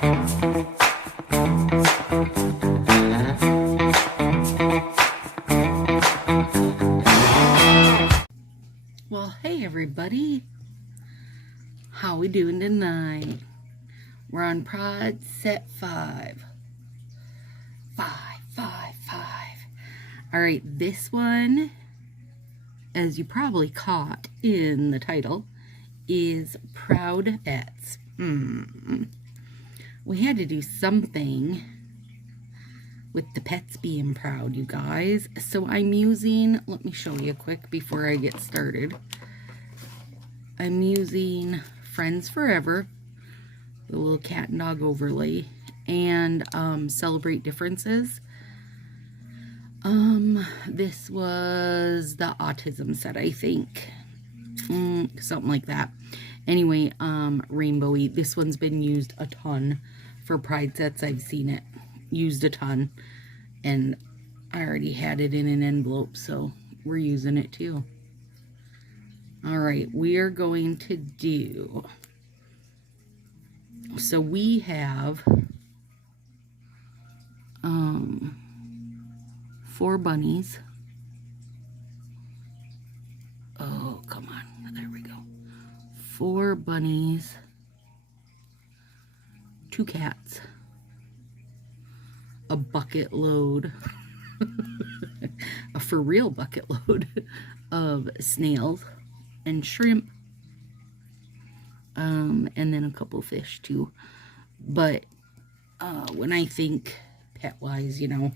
Well, hey everybody, how we doing tonight? We're on prod set 5. 5. All right, this one, as you probably caught in the title, is Proud Pets. We had to do something with the pets being proud, you guys. So I'm using, let me show you quick before I get started. I'm using Friends Forever, the little cat and dog overlay, and Celebrate Differences. This was the autism set, I think. Something like that. Anyway, rainbowy. This one's been used a ton for pride sets. I've seen it used a ton, and I already had it in an envelope, so we're using it too. All right, we are going to do, so we have 4 bunnies. Oh, come on, there we go. 4 bunnies, 2 cats, a bucket load, a for real bucket load of snails and shrimp, and then a couple fish too. But when I think pet wise, you know,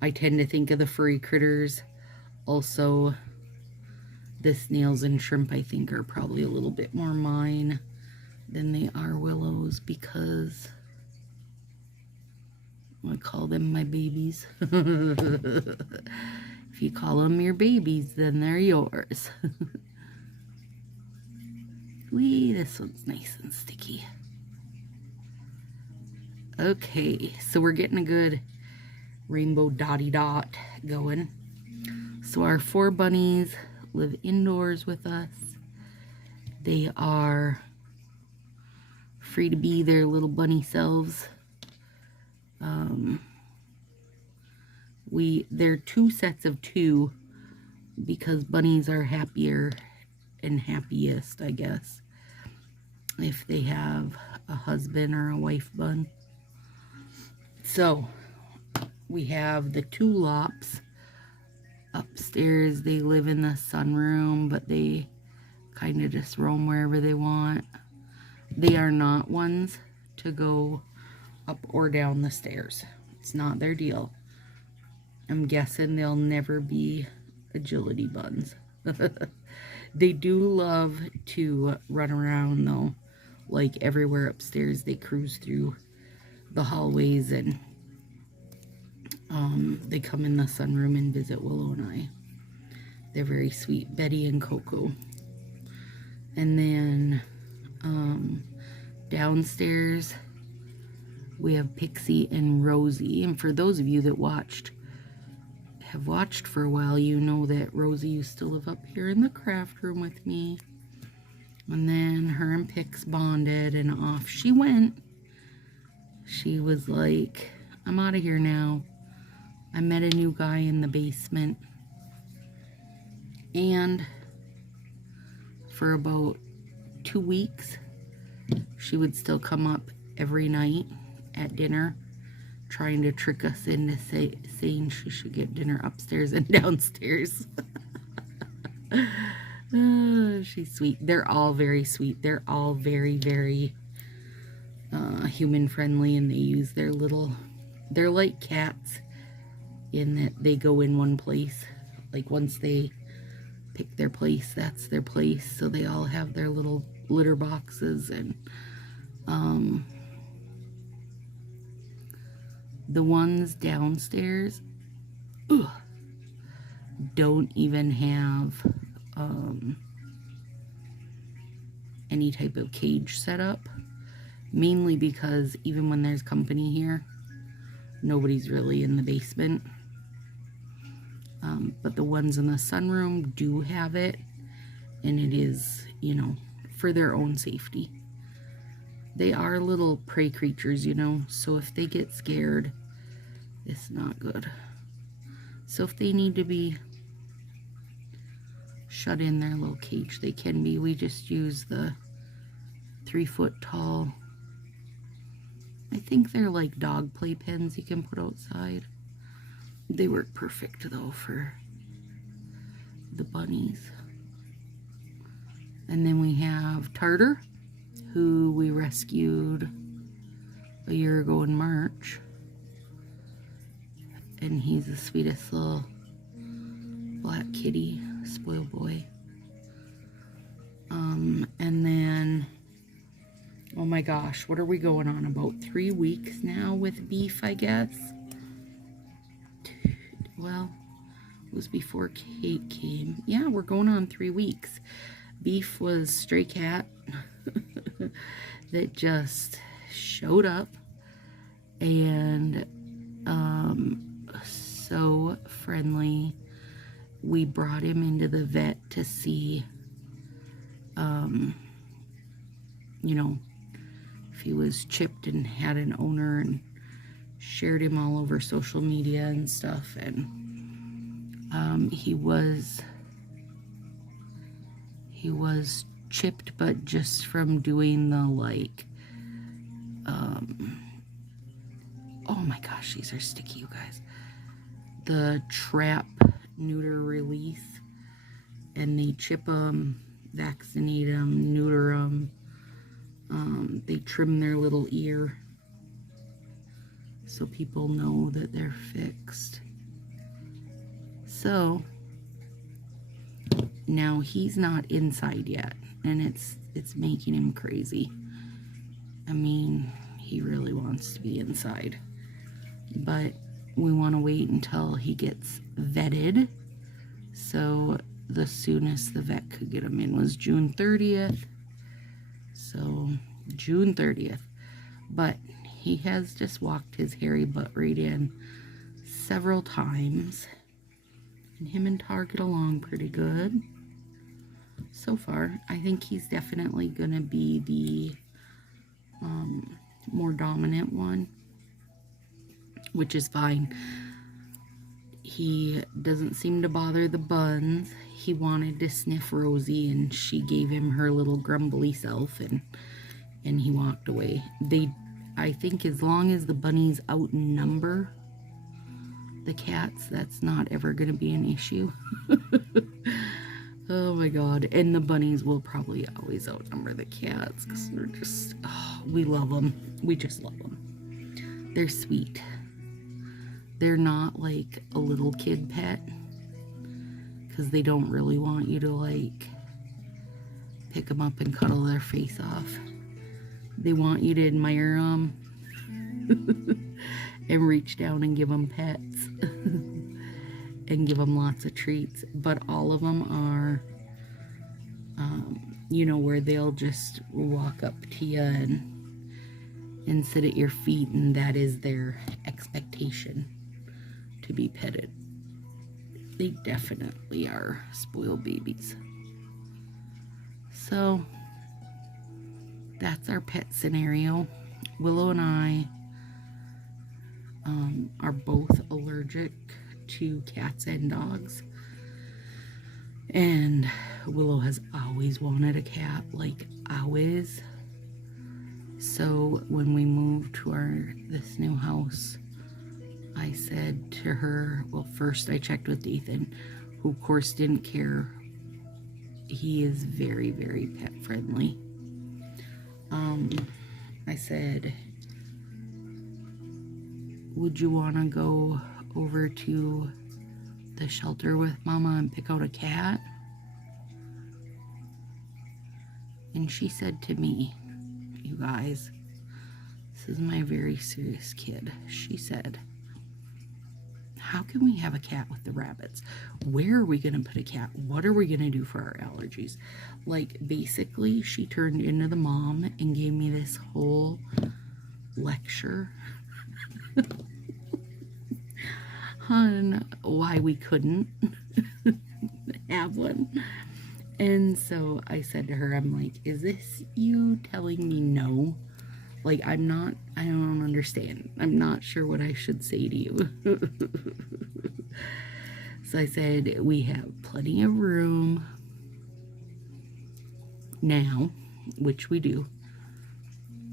I tend to think of the furry critters. Also, the snails and shrimp, I think, are probably a little bit more mine than they are Willow's, because I call them my babies. If you call them your babies, then they're yours. Wee, this one's nice and sticky. Okay, so we're getting a good rainbow dotty dot going. So our 4 bunnies live indoors with us. They are free to be their little bunny selves. They're 2 sets of 2 because bunnies are happier and happiest, I guess, if they have a husband or a wife bun. So we have the 2 lops upstairs. They live in the sunroom, but they kind of just roam wherever they want. They are not ones to go up or down the stairs. It's not their deal. I'm guessing they'll never be agility buns. They do love to run around though, like everywhere upstairs. They cruise through the hallways, and they come in the sunroom and visit Willow and I. They're very sweet, Betty and Coco. And then downstairs we have Pixie and Rosie. And for those of you that have watched for a while, you know that Rosie used to live up here in the craft room with me. And then her and Pix bonded, and off she went. She was like, I'm out of here now. I met a new guy in the basement. And for about 2 weeks, she would still come up every night at dinner, trying to trick us into saying she should get dinner upstairs and downstairs. She's sweet. They're all very sweet. They're all very, very human friendly, and they use their little, they're like cats in that they go in one place. Like once they pick their place, that's their place. So they all have their little litter boxes, and the ones downstairs don't even have any type of cage set up, mainly because even when there's company here, nobody's really in the basement. But the ones in the sunroom do have it, and it is, you know, for their own safety. They are little prey creatures, you know, so if they get scared, it's not good. So if they need to be shut in their little cage, they can be. We just use the 3-foot tall, I think they're like dog playpens you can put outside. They work perfect though for the bunnies. And then we have Tartar, who we rescued a year ago in March. And he's the sweetest little black kitty, spoiled boy. And then, oh my gosh, what are we going on? About 3 weeks now with Beef, I guess. Well, it was before Kate came. Yeah, we're going on 3 weeks. Beef was stray cat that just showed up, and so friendly. We brought him into the vet to see, you know, if he was chipped and had an owner, and shared him all over social media and stuff. And he was chipped, but just from doing the like, oh my gosh, these are sticky, you guys. The trap neuter release, and they chip them, vaccinate them, neuter them. They trim their little ear so people know that they're fixed. So now he's not inside yet, and it's making him crazy. I mean, he really wants to be inside, but we want to wait until he gets vetted. So the soonest the vet could get him in was June 30th. So June 30th. But he has just walked his hairy butt right in several times. And him and Tar get along pretty good so far. I think he's definitely going to be the more dominant one, which is fine. He doesn't seem to bother the buns. He wanted to sniff Rosie, and she gave him her little grumbly self, and he walked away. I think as long as the bunnies outnumber the cats, that's not ever going to be an issue. Oh my god. And the bunnies will probably always outnumber the cats, because they're just, oh, we love them. We just love them. They're sweet. They're not like a little kid pet, because they don't really want you to like pick them up and cuddle their face off. They want you to admire them and reach down and give them pets and give them lots of treats. But all of them are, you know, where they'll just walk up to you and sit at your feet, and that is their expectation, to be petted. They definitely are spoiled babies. So that's our pet scenario. Willow and I are both allergic to cats and dogs, and Willow has always wanted a cat, like always. So when we moved to this new house, I said to her, well, first I checked with Ethan, who of course didn't care. He is very, very pet friendly. I said, would you want to go over to the shelter with Mama and pick out a cat? And she said to me, you guys, this is my very serious kid. She said, how can we have a cat with the rabbits? Where are we going to put a cat? What are we going to do for our allergies? Like, basically, she turned into the mom and gave me this whole lecture on why we couldn't have one. And so I said to her, I'm like, is this you telling me no? Like, I don't understand. I'm not sure what I should say to you. So I said, we have plenty of room now, which we do,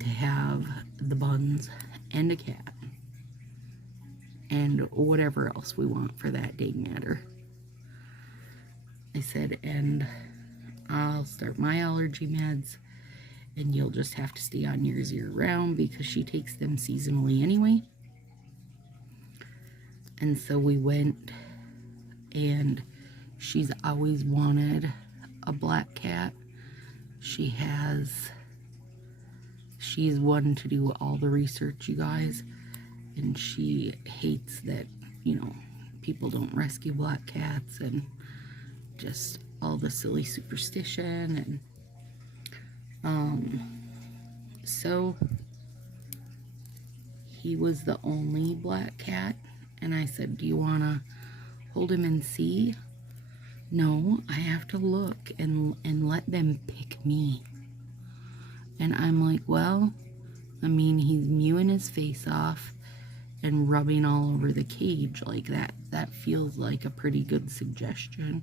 to have the buns and a cat and whatever else we want for that dang matter. I said, and I'll start my allergy meds, and you'll just have to stay on yours year round because she takes them seasonally anyway. And so we went, and she's always wanted a black cat. She's one to do all the research, you guys, and she hates that, you know, people don't rescue black cats and just all the silly superstition. And so he was the only black cat, and I said, do you want to hold him and see? No, I have to look and let them pick me. And I'm like, well, I mean, he's mewing his face off and rubbing all over the cage like that. That feels like a pretty good suggestion.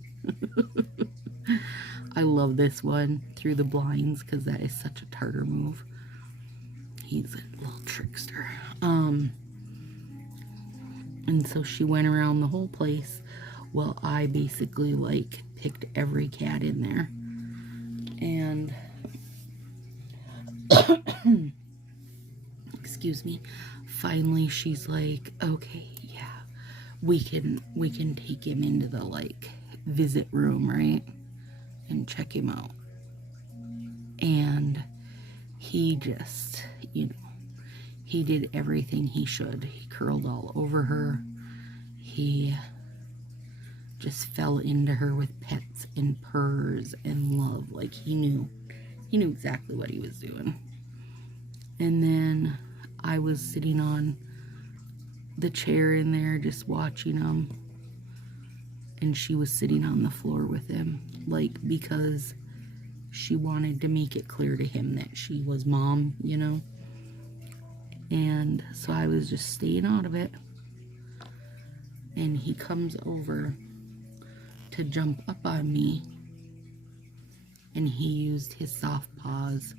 I love this one through the blinds because that is such a tartar move. He's a little trickster. And so she went around the whole place. Well, I basically like picked every cat in there. And excuse me, finally she's like, okay, yeah, we can take him into the like visit room, right, and check him out. And he just, you know, he did everything he should. He curled all over her. He just fell into her with pets and purrs and love. Like, he knew exactly what he was doing. And then I was sitting on the chair in there just watching him, and she was sitting on the floor with him, like, because she wanted to make it clear to him that she was mom, you know. And so I was just staying out of it, and he comes over to jump up on me, and he used his soft paws.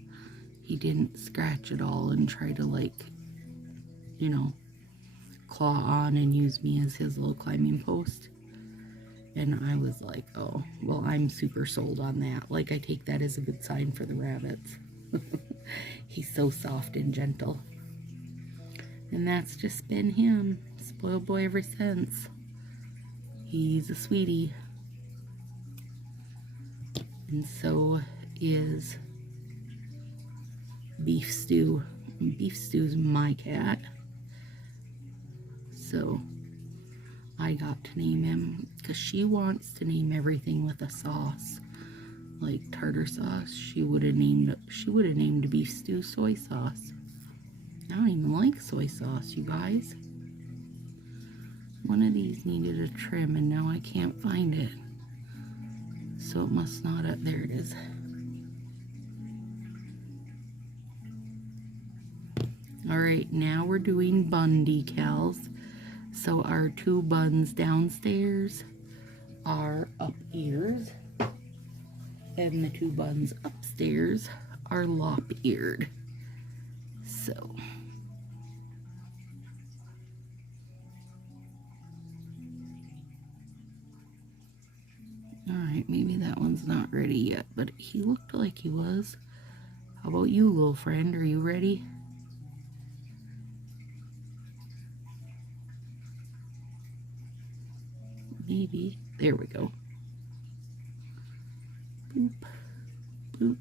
He didn't scratch at all and try to, like, you know, claw on and use me as his little climbing post. And I was like, oh, well, I'm super sold on that. Like, I take that as a good sign for the rabbits. He's so soft and gentle. And that's just been him. Spoiled boy ever since. He's a sweetie. And so is Beef Stew. Beef Stew's my cat. So I got to name him because she wants to name everything with a sauce, like tartar sauce. She would have named Beef Stew soy sauce. I don't even like soy sauce, you guys. One of these needed a trim and now I can't find it. So it must not have, there it is. Alright, now we're doing bun decals. So our two buns downstairs are up ears, and the two buns upstairs are lop-eared. So alright, maybe that one's not ready yet, but he looked like he was. How about you, little friend? Are you ready? Maybe. There we go. Boop. Boop.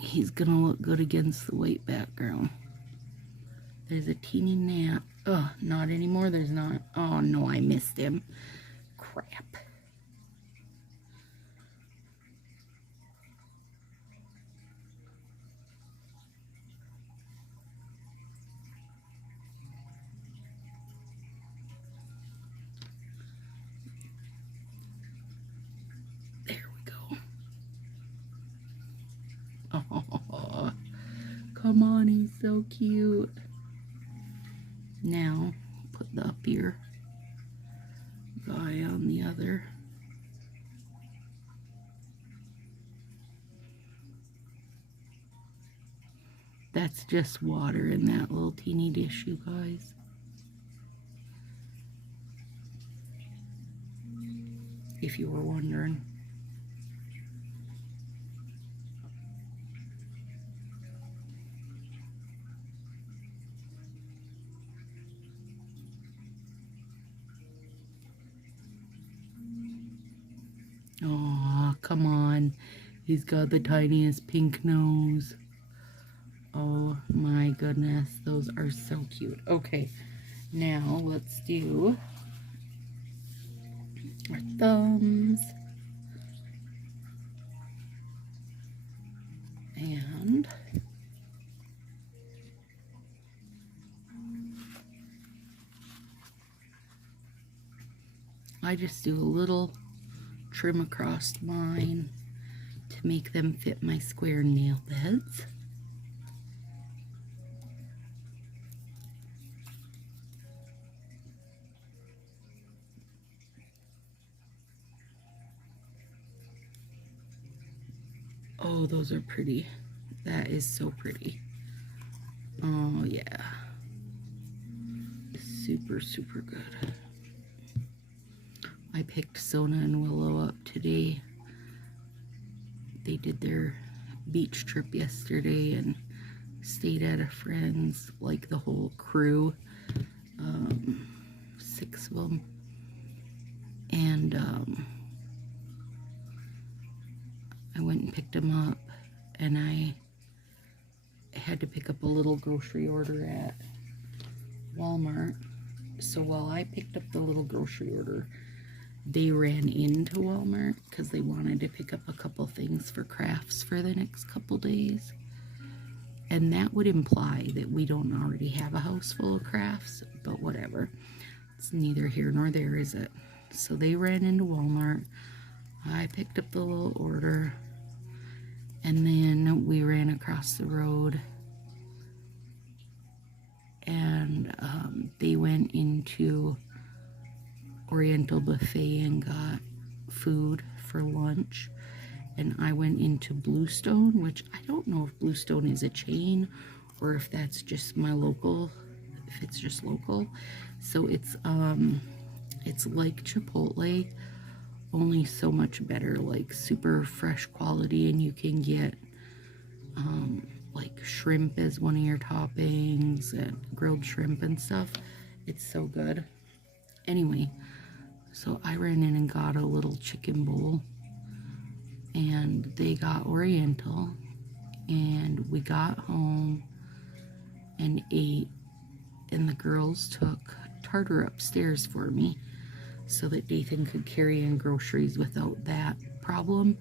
He's gonna look good against the white background. There's a teeny gnat. Oh, not anymore. There's not. Oh, no, I missed him. Crap. There we go. Oh, come on, he's so cute. Now, put the up ear guy on the other. That's just water in that little teeny dish, you guys. If you were wondering. Oh, come on. He's got the tiniest pink nose. Oh my goodness, those are so cute. Okay, now let's do our thumbs. And I just do a little trim across mine to make them fit my square nail beds. Oh, those are pretty. That is so pretty. Oh, yeah. Super, super good. I picked Sona and Willow up today. They did their beach trip yesterday and stayed at a friend's, like the whole crew. 6 of them. And I went and picked them up, and I had to pick up a little grocery order at Walmart. So while I picked up the little grocery order, they ran into Walmart because they wanted to pick up a couple things for crafts for the next couple days. And that would imply that we don't already have a house full of crafts, but whatever. It's neither here nor there, is it? So they ran into Walmart. I picked up the little order, and then we ran across the road, and they went into Oriental Buffet and got food for lunch, and I went into Bluestone, which I don't know if Bluestone is a chain or if that's just my local, if it's just local. So it's like Chipotle, only so much better, like super fresh quality, and you can get like shrimp as one of your toppings and grilled shrimp and stuff. It's so good. Anyway, so I ran in and got a little chicken bowl, and they got Oriental, and we got home and ate, and the girls took Tartar upstairs for me so that Dathan could carry in groceries without that problem.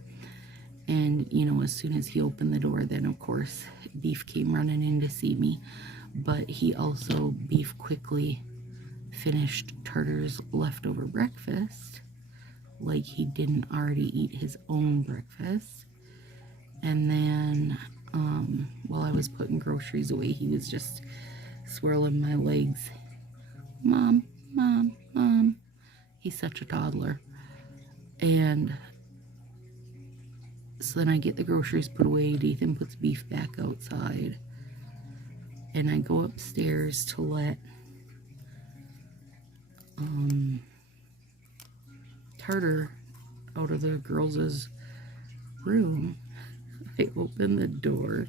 And you know, as soon as he opened the door, then of course Beef came running in to see me, but he also, Beef quickly finished Tartar's leftover breakfast, like he didn't already eat his own breakfast. And then while I was putting groceries away, he was just swirling my legs. Mom, mom, mom. He's such a toddler. And so then I get the groceries put away. Dathan puts Beef back outside, and I go upstairs to let Tartar out of the girls' room. I open the door,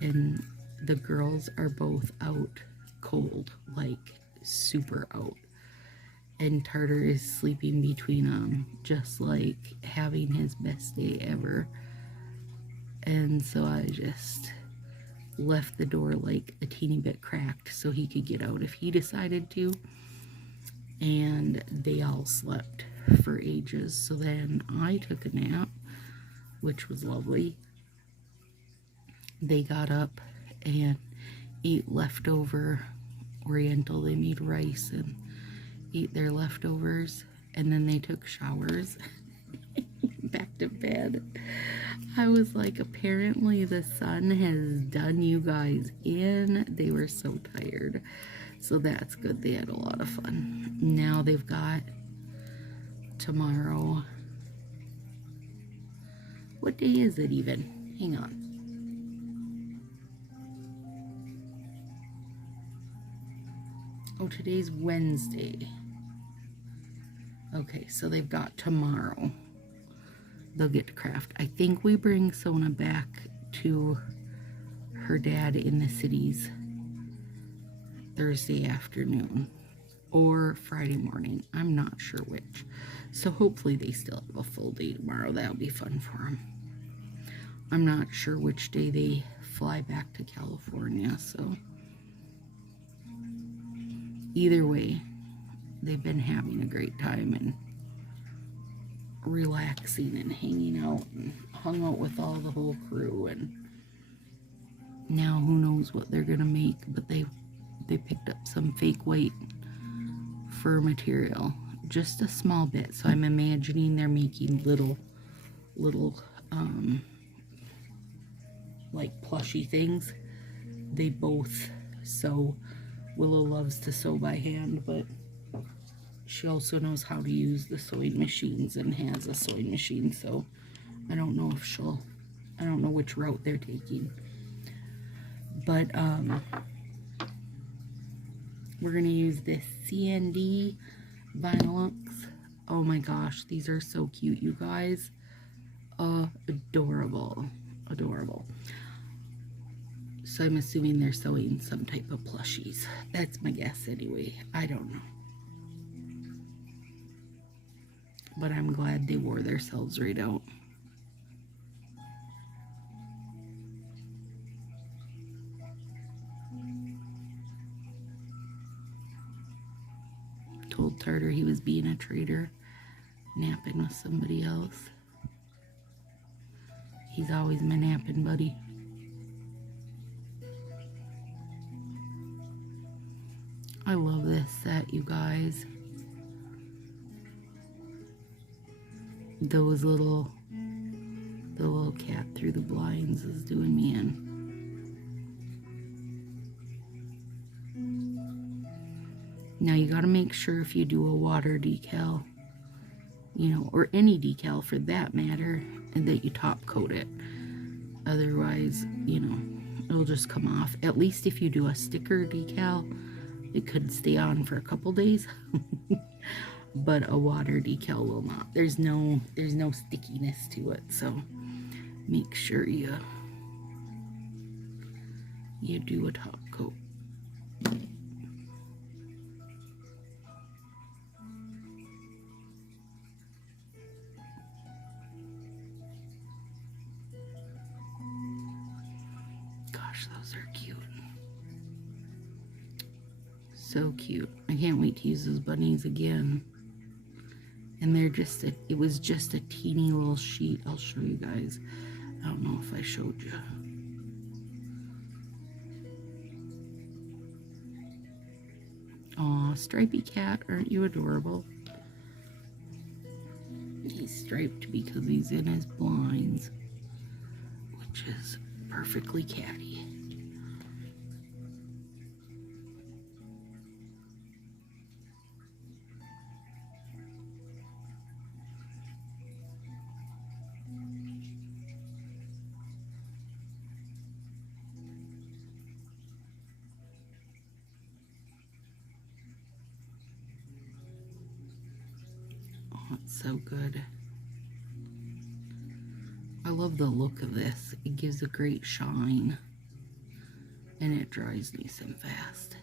and the girls are both out cold, like super out. And Tartar is sleeping between them, just like having his best day ever. And so I just left the door like a teeny bit cracked so he could get out if he decided to. And they all slept for ages. So then I took a nap, which was lovely. They got up and ate leftover Oriental. They made rice and ate their leftovers, and then they took showers. Back to bed. I was like, apparently the sun has done you guys in. They were so tired. So that's good. They had a lot of fun. Now they've got tomorrow. What day is it even? Hang on. Oh, today's Wednesday. Okay, so they've got tomorrow. They'll get to craft. I think we bring Sona back to her dad in the cities Thursday afternoon or Friday morning. I'm not sure which. So hopefully they still have a full day tomorrow. That'll be fun for them. I'm not sure which day they fly back to California, so either way, they've been having a great time and relaxing and hanging out and hung out with all the whole crew. And now who knows what they're gonna make, but they picked up some fake white fur material, just a small bit. So I'm imagining they're making little like plushy things. They both sew. Willow loves to sew by hand, but she also knows how to use the sewing machines and has a sewing machine, so I don't know if I don't know which route they're taking. But we're gonna use this CND Vinylux. Oh my gosh, these are so cute, you guys. Adorable. Adorable. So I'm assuming they're sewing some type of plushies. That's my guess anyway. I don't know. But I'm glad they wore themselves right out. Told Tartar he was being a traitor, napping with somebody else. He's always my napping buddy. I love this set, you guys. The little cat through the blinds is doing me in. Now you gotta make sure if you do a water decal, you know, or any decal for that matter, and that you top coat it. Otherwise, you know, it'll just come off. At least if you do a sticker decal, it could stay on for a couple days. But a water decal will not. There's no stickiness to it, so make sure you do a top coat. Gosh, those are cute. So cute. I can't wait to use those bunnies again. And they're just it was just a teeny little sheet. I'll show you guys. I don't know if I showed you. Aw, stripy cat, aren't you adorable? He's striped because he's in his blinds, which is perfectly catty. It's so good. I love the look of this. It gives a great shine and it dries nice and fast.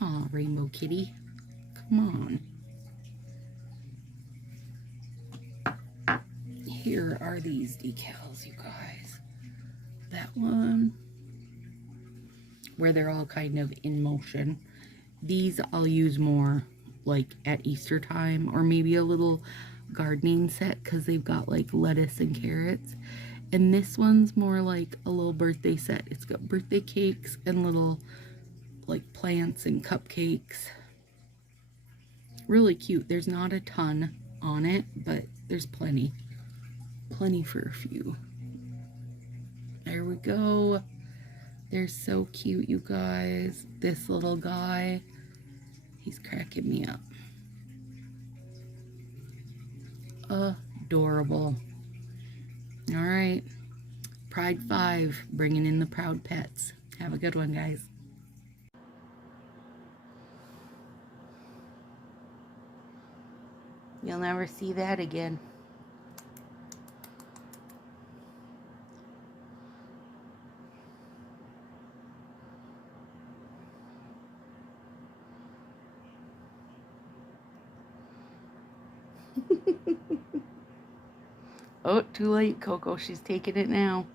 Aw, Rainbow Kitty, come on. Here are these decals, you guys. That one, where they're all kind of in motion. These I'll use more like at Easter time, or maybe a little gardening set because they've got like lettuce and carrots. And this one's more like a little birthday set. It's got birthday cakes and little like plants and cupcakes. Really cute. There's not a ton on it, but there's plenty. plenty for a few. There we go. They're so cute, you guys. This little guy, he's cracking me up. Adorable. All right. Pride 5, bringing in the proud pets. Have a good one, guys. You'll never see that again. Oh, too late, Coco. She's taking it now.